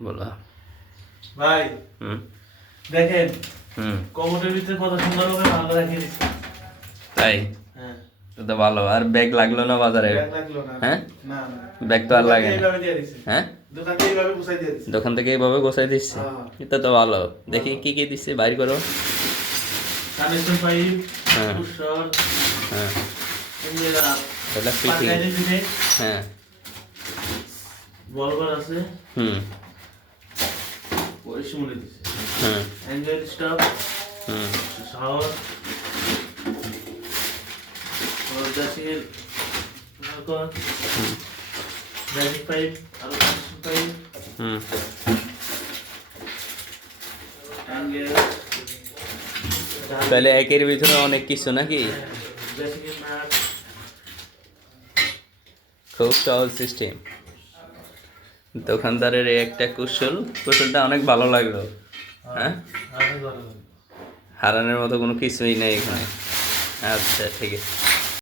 বলো ভাই হুম দেখেন হুম কমোডের ভিতরে কত সুন্দর ভাবে মাল রাখিয়ে দিচ্ছে। তাই হ্যাঁ তো তো ভালো। আর ব্যাগ লাগলো না বাজারে? ব্যাগ লাগলো না। হ্যাঁ না না ব্যাগ তো আর দোকান লাগে থেকে না। এইভাবে দিয়ে দিছে। হ্যাঁ দোকান থেকে এইভাবে গুছাই দিয়ে দিছে। দোকান থেকে এইভাবে গোছাই দিচ্ছে। হ্যাঁ। এটা তো ভালো। দেখি কি কি দিচ্ছে বাইর করো। কানেকশন পাইপ, হ্যাঁ কুশন, হ্যাঁ এমনিরা এটা ফিটিং। পাকাই দিছে। হ্যাঁ বলবার আছে, হুম পরিশ্রমে দিছে। হুম অ্যান্ড্রয়েড স্টপ, হুম শাওয়ার, দরজাশীল, তারপর হুম ম্যাজিক পাইপ, আরো কানেকশন পাইপ, হুম অ্যাঙ্গেল, তাহলে একের ভিতরে অনেক কিছু নাকি? বেসিকের নাট, খুব সহজ সিস্টেম। দোকানদারের এই একটা কৌশলটা অনেক ভালো লাগলো। হ্যাঁ আরো ভালো। হারানোর মতো কোনো কিছুই নেই এখানে। আচ্ছা ঠিক আছে।